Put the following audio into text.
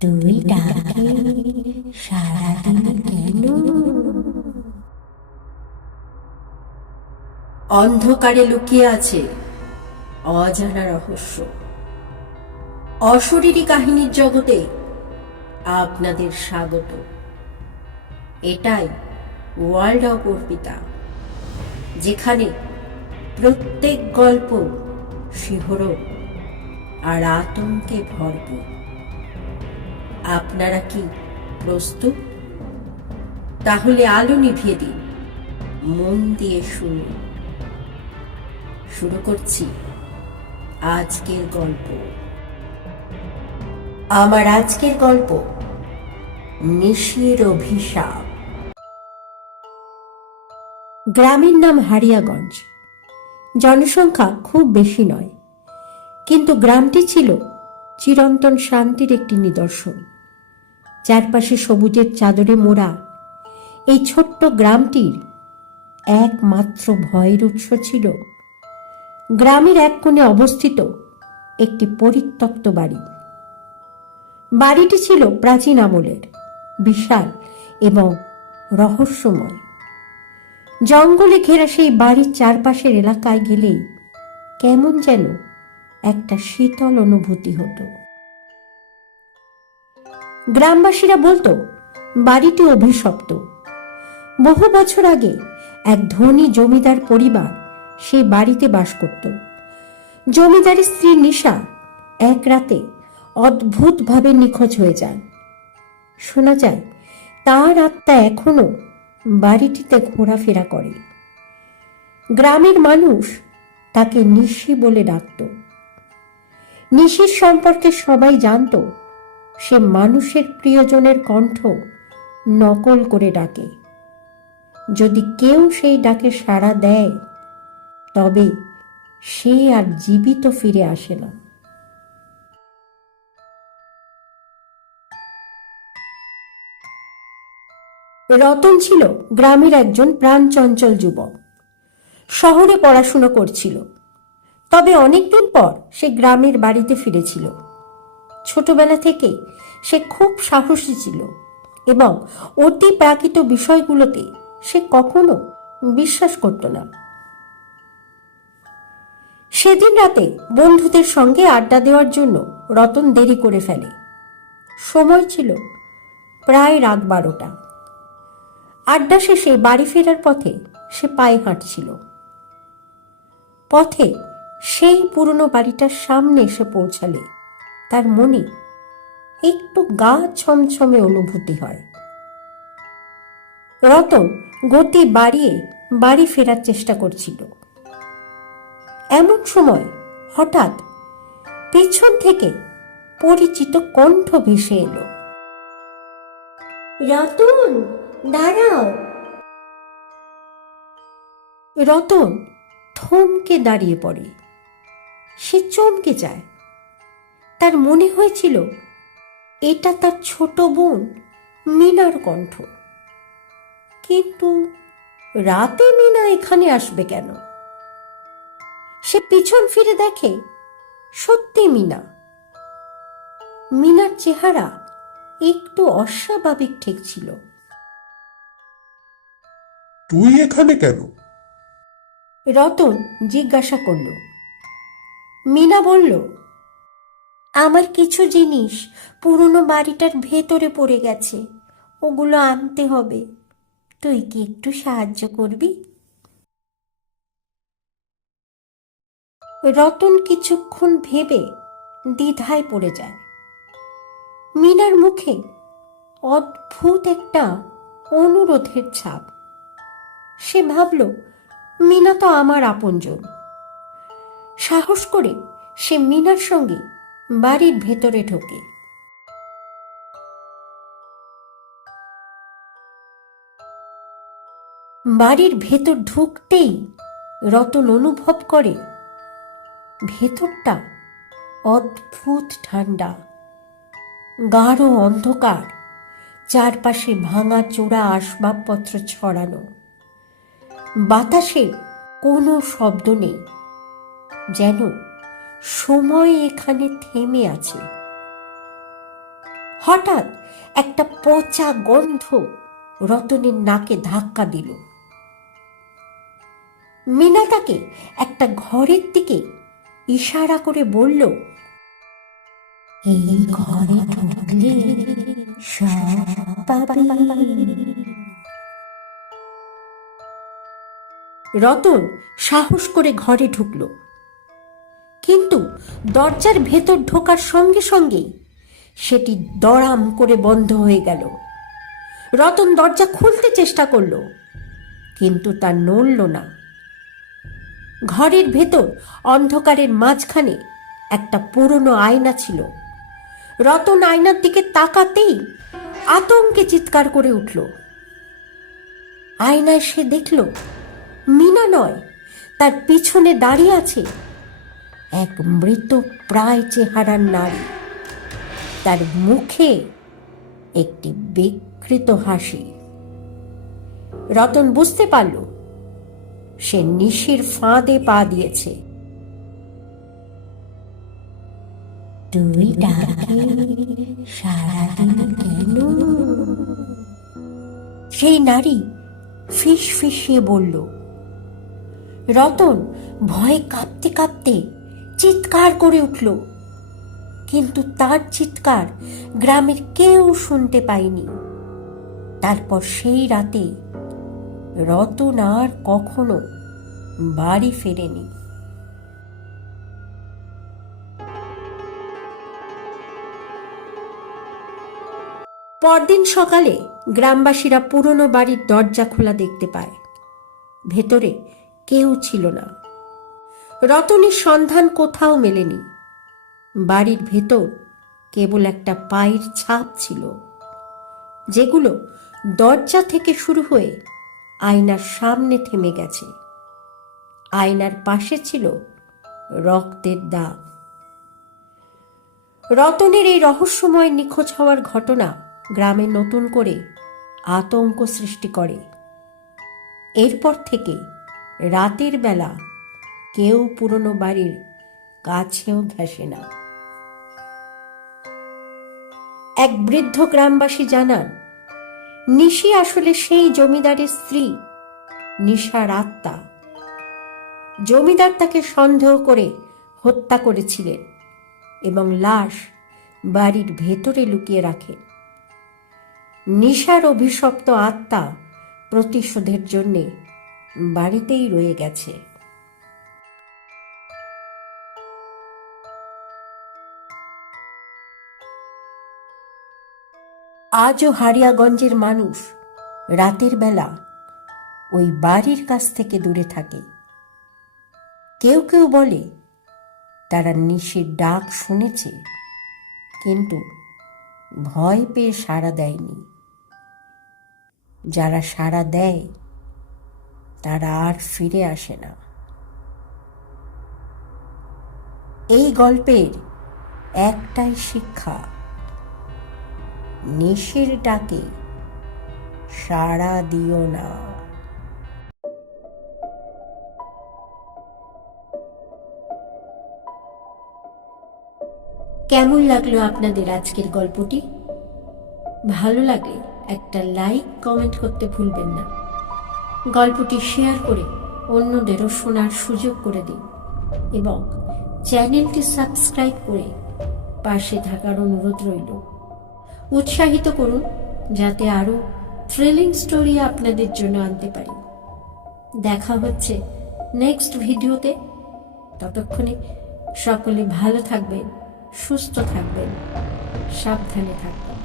তুই ডাকে সারাদিন কেন? অন্ধকারে লুকিয়ে আছে অজানা রহস্য। অশরীরী কাহিনীর জগতে আপনাদের স্বাগত। এটাই ওয়ার্ল্ড অফ অর্পিতা, যেখানে প্রত্যেক গল্প শিহরণ আর আতঙ্কে ভরপুর। আপনারা কি প্রস্তুত? তাহলে আলো নিভিয়ে দিন। মন দিয়ে শুনুন। শুরু করছি আজকের গল্প। আমার আজকের গল্প, নিশির অভিশাপ। গ্রামের নাম হারিয়াগঞ্জ। জনসংখ্যা খুব বেশি নয়, কিন্তু গ্রামটি ছিল চিরন্তন শান্তির একটি নিদর্শন। চারপাশে সবুজের চাদরে মোড়া। এই ছোট্ট গ্রামটির একমাত্র ভয়ের উৎস ছিল গ্রামের এক কোণে অবস্থিত একটি পরিত্যক্ত বাড়ি। বাড়িটি ছিল প্রাচীন আমলের, বিশাল এবং রহস্যময়। জঙ্গলে ঘেরা সেই বাড়ির চারপাশের এলাকায় গেলেই কেমন যেন একটা শীতল অনুভূতি হতো। গ্রামবাসীরা বলতো, বাড়িটি অভিশপ্ত। বহু বছর আগে এক ধনী জমিদার পরিবার সেই বাড়িতে বাস করত। জমিদারের স্ত্রী নিশা এক রাতে অদ্ভুতভাবে নিখোঁজ হয়ে যান শোনা যায়, তার আত্মা এখনও বাড়িটিতে ঘোরাফেরা করে। গ্রামের মানুষ তাকে নিশি বলে ডাকত। নিশির সম্পর্কে সবাই জানত সে মানুষের প্রিয়জনের কণ্ঠ নকল করে ডাকে। যদি কেউ সেই ডাকে সাড়া দেয়, তবে সে আর জীবিত ফিরে আসে না। রতন ছিল গ্রামের একজন প্রাণচঞ্চল যুবক। শহরে পড়াশুনো করছিল। তবে অনেকদিন পর সে গ্রামের বাড়িতে ফিরেছিল। ছোটবেলা থেকে সে খুব সাহসী ছিল এবং অতি প্রাকৃত বিষয়গুলোতে সে কখনো বিশ্বাস করত না। সেদিন রাতে বন্ধুদের সঙ্গে আড্ডা দেওয়ার জন্য রতন দেরি করে ফেলে। সময় ছিল প্রায় রাত বারোটা। আড্ডা শেষে বাড়ি ফেরার পথে সে পায়ে হাঁটছিল। পথে সেই পুরনো বাড়িটার সামনে এসে পৌঁছালে তার মনে একটু গা ছমছমে অনুভূতি হয়। রতন গতি বাড়িয়ে বাড়ি ফেরার চেষ্টা করছিল। এমন সময় হঠাৎ পেছন থেকে পরিচিত কণ্ঠ ভেসে এলো। রতন দাঁড়াও। রতন থমকে দাঁড়িয়ে পড়ে। সে চমকে যায়। তার মনে হয়েছিল এটা তার ছোট বোন মিনার কণ্ঠ। কিন্তু রাতে মিনা এখানে আসবে কেন? সে পিছন ফিরে দেখে সত্যি মিনা। মিনার চেহারা একটু অস্বাভাবিক ঠেকছিল তুই এখানে কেন? রতন জিজ্ঞাসা করল। মিনা বলল আমার কিছু জিনিস পুরনো বাড়িটার ভেতরে পড়ে গেছে, ওগুলো আনতে হবে। তুই কি একটু সাহায্য করবি? রতন কিছুক্ষণ ভেবে দ্বিধায় পড়ে যায়। মিনার মুখে অদ্ভুত একটা অনুরোধের ছাপ। সে ভাবল, মিনা তো আমার আপনজন। সাহস করে সে মিনার সঙ্গে বাড়ির ভেতরে ঢোকে। বাড়ির ভেতর ঢুকতেই রতন অনুভব করে, ভেতরটা অদ্ভুত ঠান্ডা, গাঢ় অন্ধকার, চারপাশে ভাঙা চোরা আসবাবপত্র ছড়ানো। বাতাসে কোনো শব্দ নেই, যেন সময় এখানে থেমে আছে। হঠাৎ একটা পচা গন্ধ রতনের নাকে ধাক্কা দিল। মিনা তাকে একটা ঘরের দিকে ইশারা করে বলল, এই ঘরে ঢুকলে রতন সাহস করে ঘরে ঢুকল। কিন্তু দরজার ভেতর ঢোকার সঙ্গে সঙ্গেই সেটি দড়াম করে বন্ধ হয়ে গেল। রতন দরজা খুলতে চেষ্টা করল, কিন্তু তা নড়ল না। ঘরের ভেতর অন্ধকারের মাঝখানে একটা পুরনো আয়না ছিল। রতন আয়নার দিকে তাকাতেই আতঙ্কে চিৎকার করে উঠল। আয়নায় সে দেখল, মিনা নয়, তার পিছনে দাঁড়িয়ে আছে এক মৃত প্রায় চেহারার নারী। তার মুখে একটি বিকৃত হাসি। রতন বুঝতে পারল সে নিশির ফাঁদে পা দিয়েছে। তুই ডাকে সারাদিন কেন? সেই নারী ফিস ফিসিয়ে বলল রতন ভয়ে কাঁপতে কাঁপতে চিৎকার করে উঠল। কিন্তু তার চিৎকার গ্রামের কেউ শুনতে পায়নি। তারপর সেই রাতে রতন আর কখনো বাড়ি ফেরেনি। পরদিন সকালে গ্রামবাসীরা পুরনো বাড়ির দরজা খোলা দেখতে পায়। ভেতরে কেউ ছিল না। রতনের সন্ধান কোথাও মেলেনি। বাড়ির ভেতর কেবল একটা পায়ের ছাপ ছিল, যেগুলো দরজা থেকে শুরু হয়ে আয়নার সামনে থেমে গেছে। আয়নার পাশে ছিল রক্তের দাগ। রতনের এই রহস্যময় নিখোঁজ হওয়ার ঘটনা গ্রামে নতুন করে আতঙ্ক সৃষ্টি করে। এরপর থেকে রাতের বেলা কেউ পুরনো বাড়ির কাছেও ঘেসে না। এক বৃদ্ধ গ্রামবাসী জানান, নিশি আসলে সেই জমিদারের স্ত্রী, নিশার আত্মা। জমিদার তাকে সন্দেহ করে হত্যা করেছিলেন এবং লাশ বাড়ির ভেতরে লুকিয়ে রাখে। নিশার অভিশপ্ত আত্মা প্রতিশোধের জন্যে বাড়িতেই রয়ে গেছে। আজও হারিয়াগঞ্জের মানুষ রাতের বেলা ওই বাড়ির কাছ থেকে দূরে থাকে। কেউ কেউ বলে, তারা নিশির ডাক শুনেছে, কিন্তু ভয় পেয়ে সাড়া দেয়নি। যারা সাড়া দেয়, তারা আর ফিরে আসে না। এই গল্পের একটাই শিক্ষা নিশির ডাকে, সাড়া দিও না। কেমন লাগল আপনাদের আজকের গল্পটি? ভালো লাগলে একটা লাইক, কমেন্ট করতে ভুলবেন না। গল্পটি শেয়ার করে অন্যদেরও শোনার সুযোগ করে দিন এবং চ্যানেলটি সাবস্ক্রাইব করে পাশে থাকার অনুরোধ রইল। উৎসাহিত করুন যাতে আরও থ্রিলিং স্টোরি আপনাদের জন্য আনতে পারি। দেখা হচ্ছে নেক্সট ভিডিওতে। ততক্ষণে সকলে ভালো থাকবেন, সুস্থ থাকবেন, সাবধানে থাকবেন।